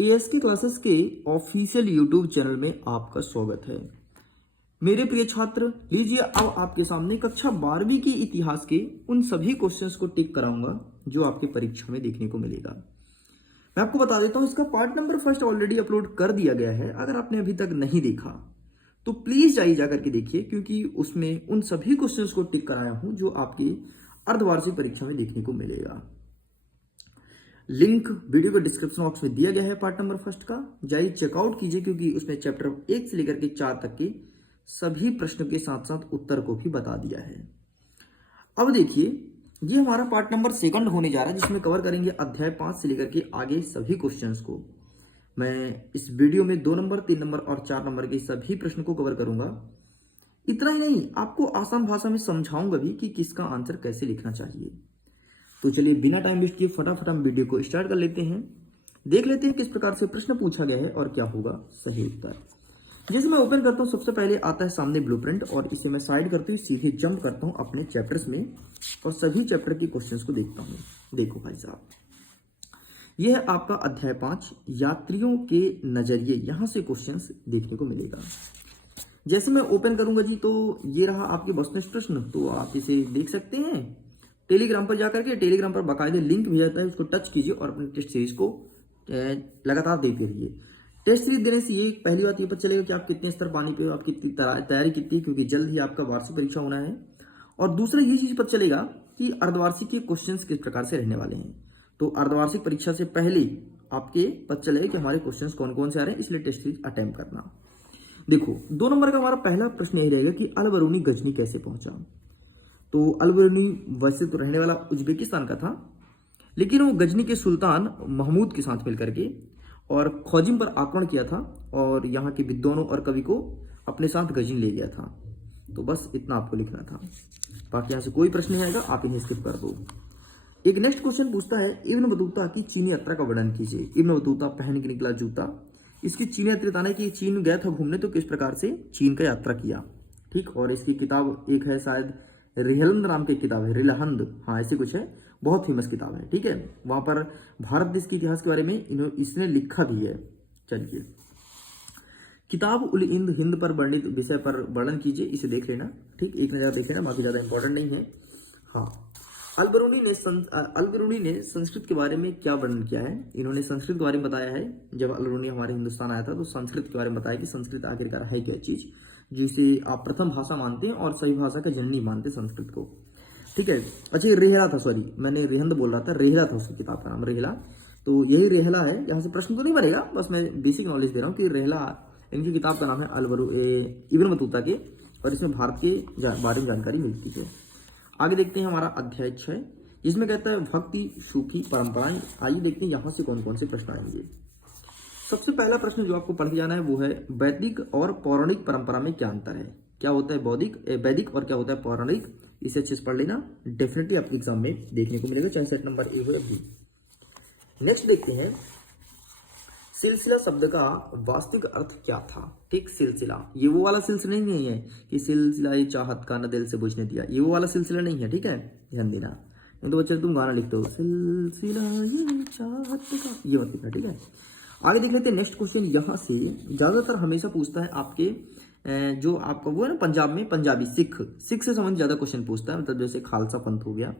Ask classes के official YouTube channel में आपका स्वागत है। मेरे प्रिय छात्र, लीजिए अब आपके सामने कक्षा 12वीं की इतिहास के उन सभी क्वेश्चंस को टिक कराऊंगा जो आपके परीक्षा में देखने को मिलेगा। मैं आपको बता देता हूं, इसका part number first already upload कर दिया गया है। अगर आपने अभी तक नहीं देखा तो प्लीज जाइए जाकर के देखिए, क्योंकि उसमें उन सभी क्वेश्चंस को टिक कराया हूं जो आपकी अर्धवार्षिक परीक्षा में देखने को मिलेगा। लिंक वीडियो के डिस्क्रिप्शन बॉक्स में दिया गया है पार्ट नंबर फर्स्ट का, जाइए चेकआउट कीजिए, क्योंकि उसमें चैप्टर 1 से लेकर के 4 तक के सभी प्रश्नों के साथ साथ उत्तर को भी बता दिया है। अब देखिए, ये हमारा पार्ट नंबर सेकंड होने जा रहा है, जिसमें कवर करेंगे अध्याय 5 से लेकर के आगे सभी क्वेश्चंस को। मैं इस वीडियो में 2 नंबर, 3 नंबर और 4 नंबर के सभी प्रश्नों को कवर करूंगा। इतना ही नहीं, आपको आसान भाषा में समझाऊंगा भी कि किसका आंसर कैसे लिखना चाहिए। तो चलिए बिना टाइम वेस्ट किए फटाफट हम वीडियो को स्टार्ट कर लेते हैं। देख लेते हैं किस प्रकार से प्रश्न पूछा गया है और क्या होगा सही उत्तर। जैसे मैं ओपन करता हूं, सबसे पहले आता है सामने ब्लूप्रिंट, और इसे मैं साइड करते हुए सीधे जंप करता हूं अपने चैप्टर्स में और सभी चैप्टर के क्वेश्चंस को देखता हूं। देखो भाई साहब, यह है आपका अध्याय 5 यात्रियों के नजरिए। यहां से क्वेश्चंस देखने को मिलेगा। जैसे मैं ओपन करूंगा जी, तो ये रहा आपके वस्तुनिष्ठ प्रश्न। तो आप इसे देख सकते हैं टेलीग्राम पर जाकर के। टेलीग्राम पर बाकायदे लिंक भी जाता है, उसको टच कीजिए और अपने टेस्ट सीरीज को लगातार देते रहिए। टेस्ट सीरीज देने से ये पहली बात ये पता चलेगा कि आप कितने स्तर पानी पे हो, आप कितनी तैयारी कितनी है, क्योंकि जल्द ही आपका वार्षिक परीक्षा होना है। और दूसरा ये चीज पता चलेगा कि अर्धवार्षिक के क्वेश्चन किस प्रकार से रहने वाले हैं। तो अर्धवार्षिक परीक्षा से पहले आपके पता चलेगा कि हमारे क्वेश्चन कौन कौन से आ रहे हैं, इसलिए टेस्ट सीरीज अटेम्प्ट करना। देखो, 2 नंबर का हमारा पहला प्रश्न यही रहेगा कि अल बरूनी गजनी कैसे पहुंचा। तो अल बरूनी वैसे तो रहने वाला उज्बेकिस्तान का था, लेकिन वो गजनी के सुल्तान महमूद के साथ मिलकर के और खोजिम पर आक्रमण किया था और यहाँ के विद्वानों और कवि को अपने साथ गजनी ले गया था। तो बस इतना आपको लिखना था, बाकी यहाँ से कोई प्रश्न नहीं आएगा, आप इन्हें स्किप कर दो। एक नेक्स्ट क्वेश्चन पूछता है, इब्न बतूता की चीनी यात्रा का वर्णन कीजिए। इब्न बतूता पहन के निकला जूता। इसकी चीनी यात्रा बताना है कि चीन गया था घूमने, तो किस प्रकार से चीन का यात्रा किया। ठीक, और इसकी किताब एक है शायद रिहलंद नाम की किताब है, रिलहंद, हाँ ऐसी कुछ है, बहुत फेमस किताब है। ठीक है, वहां पर भारत देश के इतिहास के बारे में इसने लिखा भी है। चलिए, किताब उल हिंद, हिंद पर वर्णित विषय पर वर्णन कीजिए, इसे देख लेना। ठीक, एक नजर देख लेना, बाकी ज्यादा इंपॉर्टेंट नहीं है। हाँ, अल बरूनी ने संस्कृत के बारे में क्या वर्णन किया है। इन्होंने संस्कृत के बारे में बताया है। जब अल बरूनी हमारे हिंदुस्तान आया था तो संस्कृत के बारे में बताया कि संस्कृत आखिरकार है क्या चीज, जिसे आप प्रथम भाषा मानते हैं और सही भाषा का जननी मानते संस्कृत को। ठीक है, अच्छा ये रेहला था, सॉरी मैंने रेहंद बोल रहा था, रेहला था उसकी किताब का नाम, रेहला। तो यही रेहला है। यहाँ से प्रश्न तो नहीं बनेगा, बस मैं बेसिक नॉलेज दे रहा हूँ कि रेहला इनकी किताब का नाम है इब्न बतूता के, और इसमें भारत के बारे में जानकारी मिलती है। आगे देखते हैं हमारा अध्याय 6, जिसमें कहता है भक्ति सूखी परंपराएं। आइए देखते हैं यहाँ से कौन कौन से प्रश्न आएंगे। सबसे पहला प्रश्न जो आपको पढ़ के जाना है वो है, वैदिक और पौराणिक परंपरा में क्या अंतर है। क्या होता है वैदिक और क्या होता है पौराणिक, इसे अच्छे से पढ़ लेना। डेफिनेटली आपके एग्जाम में देखने को मिलेगा, चाहे सेट नंबर ए हो या बी। नेक्स्ट देखते हैं, सिलसिला शब्द का वास्तविक अर्थ क्या था। ठीक, सिलसिला ये वो वाला सिलसिला नहीं है कि सिलसिला ये चाहत का न दिल से बुझने दिया, ये वो वाला सिलसिला नहीं है। ठीक है, ध्यान देना, नहीं तो बच्चे तुम गाना लिखते हो सिलसिला ये चाहत का, ये मत लिखना। ठीक है, आगे देख लेते हैं नेक्स्ट क्वेश्चन। यहाँ से ज्यादातर हमेशा पूछता है आपके जो आपका वो है ना पंजाब में, पंजाबी सिख से संबंधित ज्यादा क्वेश्चन पूछता है। मतलब जैसे खालसा पंथ हो गया,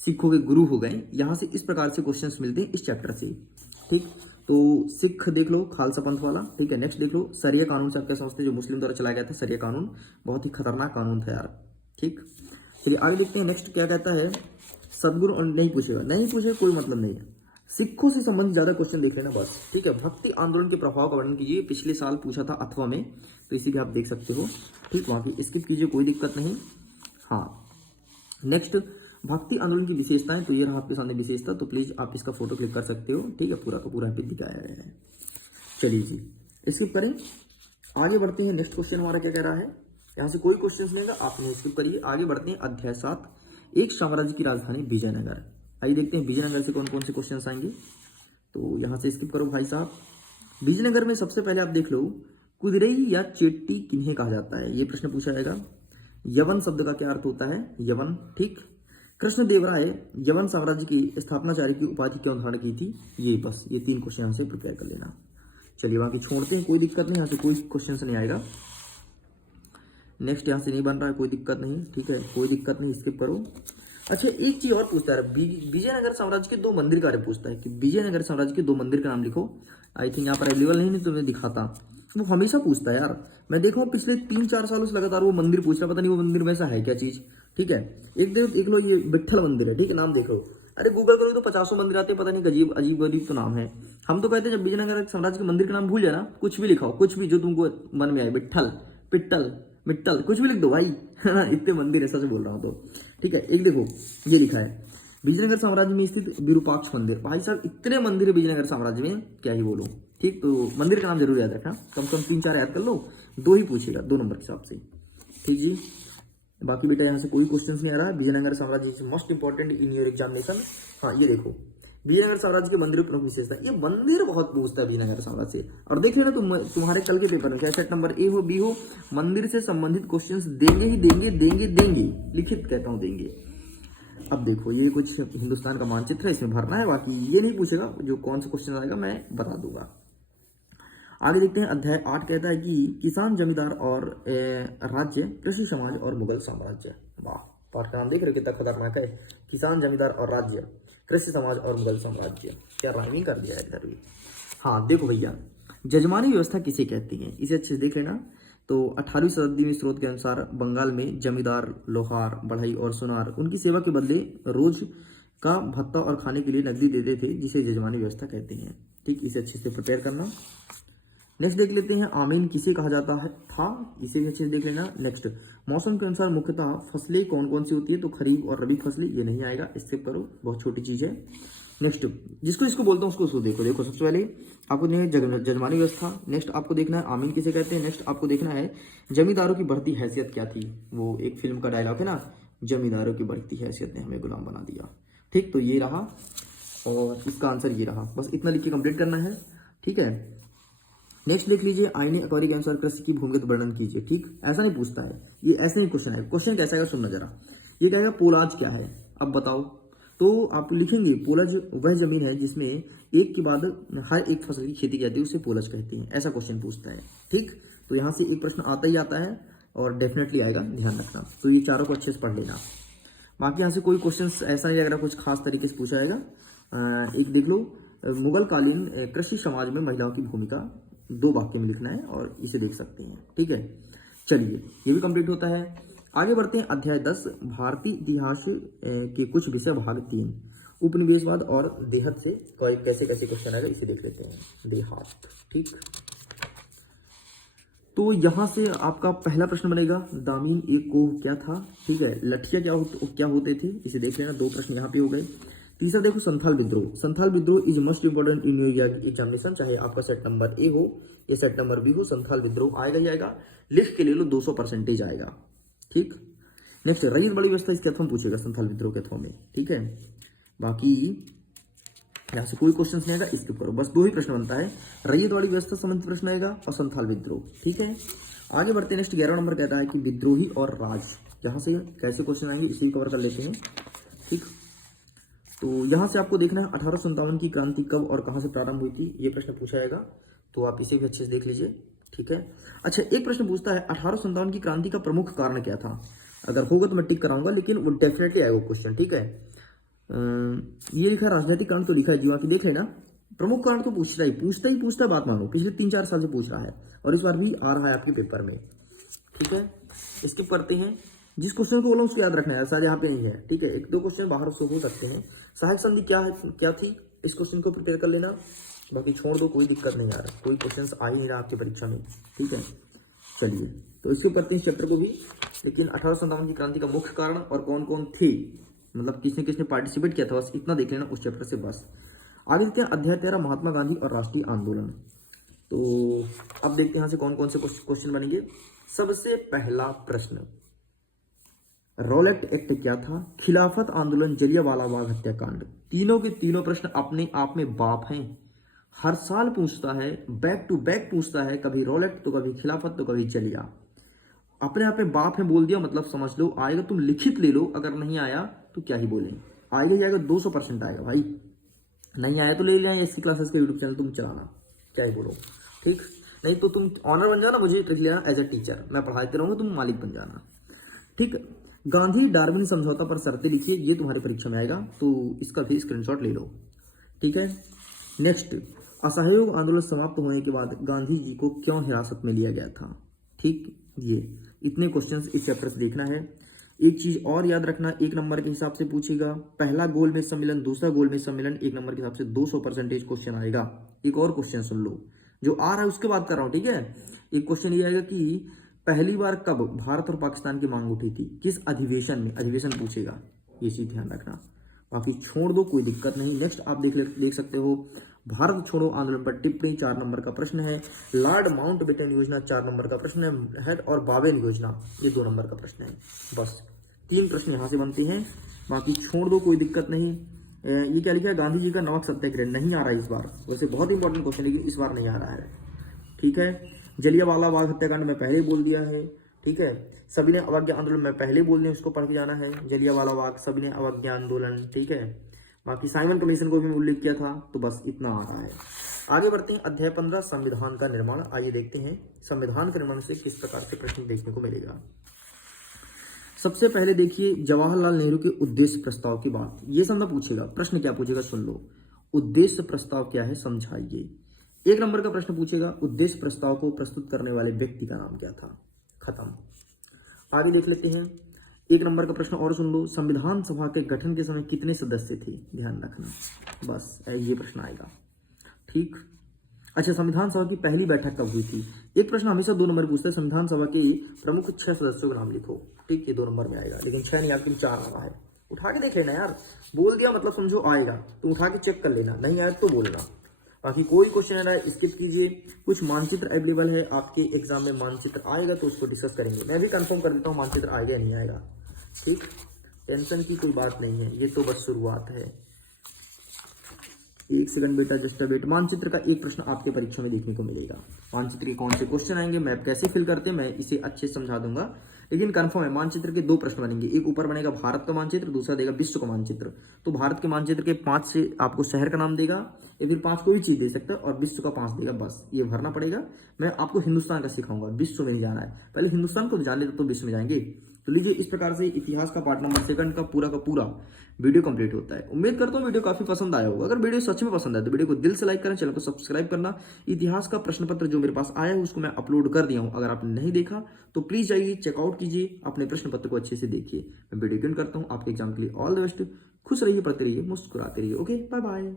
सिखों के गुरु हो गए, यहाँ से इस प्रकार से क्वेश्चंस मिलते हैं इस चैप्टर से। ठीक, तो सिख देख लो, खालसा पंथ वाला। ठीक है, नेक्स्ट देख लो सरिया कानून से आप क्या समझते हैं, जो मुस्लिम द्वारा चलाया गया था सरिया कानून, बहुत ही खतरनाक कानून था यार। ठीक, चलिए आगे देखते हैं नेक्स्ट क्या कहता है। सदगुरु नहीं पूछेगा कोई मतलब नहीं है। सिखों से संबंधित ज्यादा क्वेश्चन देख लेना बस। ठीक है, भक्ति आंदोलन के प्रभाव का वर्णन कीजिए। पिछले साल पूछा था अथवा में, तो इसी भी आप देख सकते हो। ठीक, वहां की स्किप कीजिए, कोई दिक्कत नहीं। हाँ, नेक्स्ट भक्ति आंदोलन की विशेषताएं, तो ये रहा आपके सामने विशेषता, तो प्लीज आप इसका फोटो क्लिक कर सकते हो। ठीक है, पूरा का पूरा पे दिखाया गया है। चलिए जी स्किप करें, आगे बढ़ते हैं। नेक्स्ट क्वेश्चन हमारा क्या कह रहा है, यहाँ से कोई क्वेश्चन नहीं आप इन्हें स्किप करिए। आगे बढ़ते हैं अध्याय 7, एक साम्राज्य की राजधानी विजयनगर। आइए देखते हैं विजयनगर से कौन कौन से क्वेश्चन आएंगे। तो यहाँ से स्किप करो भाई साहब। विजयनगर में सबसे पहले आप देख लो, कुदरई या चेट्टी किन्हें कहा जाता है, ये प्रश्न पूछा जाएगा। यवन शब्द का क्या अर्थ होता है, यवन। ठीक, कृष्णदेव राय यवन साम्राज्य की स्थापनाचार्य की उपाधि क्यों धारण की थी? ये बस ये 3 क्वेश्चन यहाँ से प्रिपेयर कर लेना। चलिए बाकी छोड़ते हैं, कोई दिक्कत नहीं, यहाँ से कोई क्वेश्चन नहीं आएगा। नेक्स्ट यहाँ से नहीं बन रहा है, कोई दिक्कत नहीं, ठीक है, कोई दिक्कत नहीं, स्किप करो। अच्छा एक चीज और पूछता है, विजयनगर साम्राज्य के 2 मंदिर का बारे में पूछता है कि विजयनगर साम्राज्य के 2 मंदिर का नाम लिखो। आई थिंक यहाँ पर अवेलेबल नहीं तो मैं दिखाता। वो हमेशा पूछता है यार, मैं देखो पिछले 3-4 सालों से लगातार वो मंदिर पूछ रहा, पता नहीं वो मंदिर में ऐसा है क्या चीज। ठीक है, एक देख लो, ये विट्ठल मंदिर है, ठीक है, नाम देखो। अरे गूगल करो तो 50 मंदिर आते हैं, पता नहीं अजीब अजीब गरीब तो नाम है। हम तो कहते हैं जब विजयनगर साम्राज्य के मंदिर का नाम भूल जाए ना, कुछ भी लिखाओ, कुछ भी जो तुमको मन में आए, विट्ठल, पिट्टल, मिट्टल, कुछ भी लिख दो भाई, है ना, इतने मंदिर ऐसा से बोल रहा हूँ तो। ठीक है, एक देखो ये लिखा है विजयनगर साम्राज्य में स्थित विरूपाक्ष मंदिर। भाई साहब इतने मंदिर है विजयनगर साम्राज्य में, क्या ही बोलो। ठीक, तो मंदिर का नाम जरूर याद रखना, कम से कम 3-4 याद कर लो, 2 ही पूछेगा 2 नंबर के हिसाब से। ठीक जी, बाकी बेटा यहाँ से कोई क्वेश्चन नहीं आ रहा है। विजयनगर साम्राज्य is most important in your examination. हाँ ये देखो, विजयनगर साम्राज्य के मंदिरों की प्रमुख विशेषता, ये मंदिर बहुत पूछता है विजयनगर साम्राज्य से। और देख लेना तुम्हारे कल के पेपर में क्या सेट नंबर ए हो बी हो, मंदिर से संबंधित क्वेश्चंस देंगे ही देंगे, देंगे देंगे, लिखित कहता हूँ देंगे। अब देखो ये कुछ हिंदुस्तान का मानचित्र है, इसमें भरना है, बाकी ये नहीं पूछेगा, जो कौन सा क्वेश्चन आएगा मैं बता दूंगा। आगे देखते हैं, अध्याय 8 कहता है कि किसान, जमींदार और राज्य, कृषि समाज और मुगल साम्राज्य। वाह, पाठ का नाम देख रहे हो कितना खतरनाक है, किसान, जमींदार और राज्य, कृषि समाज और मुगल साम्राज्य, क्या राइमिंग कर दिया है इधर भी। हाँ देखो भैया, जजमानी व्यवस्था किसे कहती है, इसे अच्छे से देख लेना। तो 18वीं शताब्दी में स्रोत के अनुसार बंगाल में जमींदार लोहार, बढ़ई और सुनार उनकी सेवा के बदले रोज का भत्ता और खाने के लिए नकदी देते थे, जिसे जजमानी व्यवस्था कहते हैं। ठीक, इसे अच्छे से प्रिपेयर करना। नेक्स्ट देख लेते हैं, आमीन किसे कहा जाता है था, इसे भी अच्छे से देख लेना। नेक्स्ट, मौसम के अनुसार मुख्यतः फसलें कौन कौन सी होती है, तो खरीफ और रबी फसलें, ये नहीं आएगा, स्किप करो, बहुत छोटी चीज है। नेक्स्ट, जिसको बोलता हूँ उसको देखो सबसे पहले आपको देखना है जजमानी व्यवस्था। नेक्स्ट आपको देखना है आमीन किसे कहते हैं। नेक्स्ट आपको देखना है जमींदारों की बढ़ती हैसियत क्या थी, वो एक फिल्म का डायलॉग है ना, जमींदारों की बढ़ती हैसियत ने हमें गुलाम बना दिया। ठीक, तो ये रहा और इसका आंसर ये रहा, बस इतना लिख के कंप्लीट करना है। ठीक है, नेक्स्ट देख लीजिए, आईने अकबरी के अनुसार कृषि की भूमिगत वर्णन कीजिए। ठीक, ऐसा नहीं पूछता है ये, ऐसे नहीं क्वेश्चन है। क्वेश्चन कैसा है सुनना जरा, ये कहेगा पोलाज क्या है, अब बताओ। तो आप लिखेंगे पोलज वह जमीन है जिसमें एक के बाद हर एक फसल की खेती की जाती है, उसे पोलज कहते हैं, ऐसा क्वेश्चन पूछता है। ठीक, तो यहाँ से एक प्रश्न आता ही आता है और डेफिनेटली आएगा, ध्यान रखना। तो ये चारों को अच्छे से पढ़ लेना। बाकी यहाँ से कोई क्वेश्चन ऐसा नहीं लग रहा कुछ खास तरीके से पूछा जाएगा। एक देख लो, मुगल कालीन कृषि समाज में महिलाओं की भूमिका 2 वाक्य में लिखना है और इसे देख सकते हैं। ठीक है, चलिए ये भी कंप्लीट होता है। आगे बढ़ते हैं, अध्याय 10 भारतीय इतिहास के कुछ विषय भाग 3 उपनिवेशवाद और देहात से कैसे कैसे क्वेश्चन आएगा, इसे देख लेते हैं। देहात, ठीक, तो यहां से आपका पहला प्रश्न बनेगा, दामीन एक कोह क्या था। ठीक है, लठिया क्या होते थे, इसे देख लेना, 2 प्रश्न यहाँ पे हो गए। तीसरा देखो, संथाल विद्रोह। संथाल विद्रोह is most important in your examination, चाहे आपका सेट नंबर ए हो या सेट नंबर बी हो, संथाल विद्रोह आएगा ही आएगा, लिख के ले लो, 200% आएगा। ठीक, नेक्स्ट, रैयत बड़ी व्यवस्था इसके अथवा पूछेगा, संथाल विद्रोह के अथवा में। ठीक है, बाकी यहाँ से कोई क्वेश्चन नहीं आएगा, इसके ऊपर बस 2 ही प्रश्न बनता है, रैयत वाली व्यवस्था संबंधित प्रश्न आएगा और संथाल विद्रोह। ठीक है, आगे बढ़ते हैं। नेक्स्ट 11 नंबर कहता है कि विद्रोही और राज, यहाँ से कैसे क्वेश्चन आएंगे इसे कवर कर लेते हैं। ठीक, तो यहाँ से आपको देखना है 1857 की क्रांति कब और कहाँ से प्रारंभ हुई थी, ये प्रश्न पूछा जाएगा, तो आप इसे भी अच्छे से देख लीजिए। ठीक है, अच्छा एक प्रश्न पूछता है 1857 की क्रांति का प्रमुख कारण क्या था, अगर होगा तो मैं टिक कराऊंगा, लेकिन वो डेफिनेटली आएगा क्वेश्चन। ठीक है, ये लिखा है राजनीतिक कारण, तो लिखा है जीवा की, देख लेना, प्रमुख कारण तो पूछता ही बात मानो, पिछले 3-4 साल से पूछ रहा है और इस बार भी आ रहा है आपके पेपर में। ठीक है, स्किप करते हैं, जिस क्वेश्चन को बोला उसको याद रखना है, शायद यहाँ पे नहीं है। ठीक है, 1-2 क्वेश्चन बाहर से हो सकते हैं। सहायक संधि क्या थी, इस क्वेश्चन को प्रिपेयर कर लेना, बाकी छोड़ दो, कोई दिक्कत नहीं यार, कोई क्वेश्चन आ ही नहीं रहा आपकी परीक्षा में। ठीक है, चलिए तो इसके ऊपर 3 चैप्टर को भी, लेकिन 1857 की क्रांति का मुख्य कारण और कौन कौन थे, मतलब किसने किसने पार्टिसिपेट किया था, बस इतना देख लेना उस चैप्टर से। बस आगे देखते हैं, अध्याय 13 महात्मा गांधी और राष्ट्रीय आंदोलन। तो अब देखते हैं यहाँ से कौन कौन से क्वेश्चन बनेंगे। सबसे पहला प्रश्न, रॉलेट एक्ट क्या था, खिलाफत आंदोलन, जलियांवाला बाग हत्याकांड, तीनों के तीनों प्रश्न अपने आप में बाप हैं, हर साल पूछता है, बैक टू बैक पूछता है, कभी रॉलेट तो कभी खिलाफत तो कभी जलिया, अपने आप में बाप है बोल दिया, मतलब समझ लो आएगा, तुम लिखित ले लो, अगर नहीं आया तो क्या ही बोलें, आएगा ही आएगा, 200% आएगा भाई। नहीं आया तो ले लिया एससी क्लासेस का यूट्यूब चैनल तुम चलाना, क्या ही बोलो, ठीक। नहीं तो तुम ऑनर बन जाना, मुझे रख लेना एज ए टीचर, मैं पढ़ाते रहूँगा, तुम मालिक बन जाना, ठीक। गांधी डार्विन समझौता पर शर्तें लिखिए, ये तुम्हारी परीक्षा में आएगा, तो इसका भी स्क्रीनशॉट ले लो, ठीक है। नेक्स्ट, असहयोग आंदोलन समाप्त होने के बाद गांधी जी को क्यों हिरासत में लिया गया था, ठीक। ये इतने क्वेश्चंस इस चैप्टर से देखना है। एक चीज और याद रखना, 1 नंबर के हिसाब से पूछेगा, पहला गोलमेज सम्मेलन, दूसरा गोलमेज सम्मेलन, 1 नंबर के हिसाब से 200% क्वेश्चन आएगा। एक और क्वेश्चन सुन लो, जो आ रहा है उसके बाद कर रहा हूं, ठीक है। एक क्वेश्चन ये आएगा कि पहली बार कब भारत और पाकिस्तान की मांग उठी थी, किस अधिवेशन में, अधिवेशन पूछेगा, ये चीज ध्यान रखना। बाकी छोड़ दो, कोई दिक्कत नहीं। नेक्स्ट आप देख सकते हो, भारत छोड़ो आंदोलन पर टिप्पणी, 4 नंबर का प्रश्न है। लॉर्ड माउंटबेटन योजना 4 नंबर का प्रश्न है, और बावेन योजना ये 2 नंबर का प्रश्न है। बस 3 प्रश्न यहाँ से बनते हैं, बाकी छोड़ दो, कोई दिक्कत नहीं। ये क्या लिखा है, गांधी जी का नमक सत्याग्रह नहीं आ रहा है इस बार, वैसे बहुत इंपॉर्टेंट क्वेश्चन, लेकिन इस बार नहीं आ रहा है, ठीक है। जलियांवाला बाग हत्याकांड में पहले बोल दिया है, ठीक है। सभी ने अवज्ञा आंदोलन में पहले बोल दिया, उसको पढ़ के जाना है, जलियांवाला बाग, सभी ने अवज्ञा आंदोलन, ठीक है। बाकी साइमन कमीशन को भी उल्लेख किया था, तो बस इतना आ रहा है। आगे बढ़ते हैं, अध्याय 15 संविधान का निर्माण। आइए देखते हैं संविधान के निर्माण से किस प्रकार के प्रश्न देखने को मिलेगा। सबसे पहले देखिए, जवाहरलाल नेहरू के उद्देश्य प्रस्ताव की बात, ये समझना पूछेगा। प्रश्न क्या पूछेगा सुन लो, उद्देश्य प्रस्ताव क्या है समझाइए। 1 नंबर का प्रश्न पूछेगा, उद्देश्य प्रस्ताव को प्रस्तुत करने वाले व्यक्ति का नाम क्या था, खत्म। आगे देख लेते हैं, 1 नंबर का प्रश्न और सुन लो, संविधान सभा के गठन के समय कितने सदस्य थे, ध्यान रखना, बस ये प्रश्न आएगा, ठीक। अच्छा, संविधान सभा की पहली बैठक कब हुई थी। एक प्रश्न हमेशा 2 नंबर पूछता है, संविधान सभा के प्रमुख 6 सदस्यों का नाम लिखो, ठीक। ये 2 नंबर में आएगा, लेकिन 6 नहीं, आपके 4 आना है। उठा के देख लेना यार, बोल दिया मतलब समझो आएगा, तो उठा के चेक कर लेना, नहीं आया तो बोलना। बाकी कोई क्वेश्चन है ना स्किप कीजिए। कुछ मानचित्र अवेलेबल है, आपके एग्जाम में मानचित्र आएगा तो उसको डिस्कस करेंगे। मैं भी कंफर्म कर देता हूँ मानचित्र आएगा या नहीं आएगा, ठीक। टेंशन की कोई बात नहीं है, ये तो बस शुरुआत है। 1 सेकंड बेटा, जस्ट वेट। मानचित्र का एक प्रश्न आपके परीक्षा में देखने को मिलेगा। मानचित्र के कौन से क्वेश्चन आएंगे, मैप कैसे फिल करते हैं, मैं इसे अच्छे से समझा दूंगा, लेकिन कंफर्म है मानचित्र के 2 प्रश्न बनेंगे। एक ऊपर बनेगा भारत का मानचित्र, दूसरा देगा विश्व का मानचित्र। तो भारत के मानचित्र के 5 से आपको शहर का नाम देगा, या फिर 5 कोई चीज दे सकता है, और विश्व का 5 देगा, बस ये भरना पड़ेगा। मैं आपको हिंदुस्तान का सिखाऊंगा, विश्व में नहीं जाना है, पहले हिंदुस्तान को जान ले तो विश्व में जाएंगे। तो लीजिए, इस प्रकार से इतिहास का पार्ट नंबर 2 का पूरा वीडियो कंप्लीट होता है। उम्मीद करता हूँ वीडियो काफी पसंद आया होगा। अगर वीडियो सच में पसंद आए तो वीडियो को दिल से लाइक करना, चैनल को सब्सक्राइब करना। इतिहास का प्रश्न पत्र जो मेरे पास आया है उसको मैं अपलोड कर दिया हूँ, अगर आपने नहीं देखा तो प्लीज जाइए चेकआउट कीजिए, अपने प्रश्न पत्र को अच्छे से देखिए। मैं वीडियो करता हूँ आपके एग्जाम के लिए। ऑल द बेस्ट, खुश रहिए, पढ़ते रहिए, मुस्कुराते रहिए। Okay, bye bye.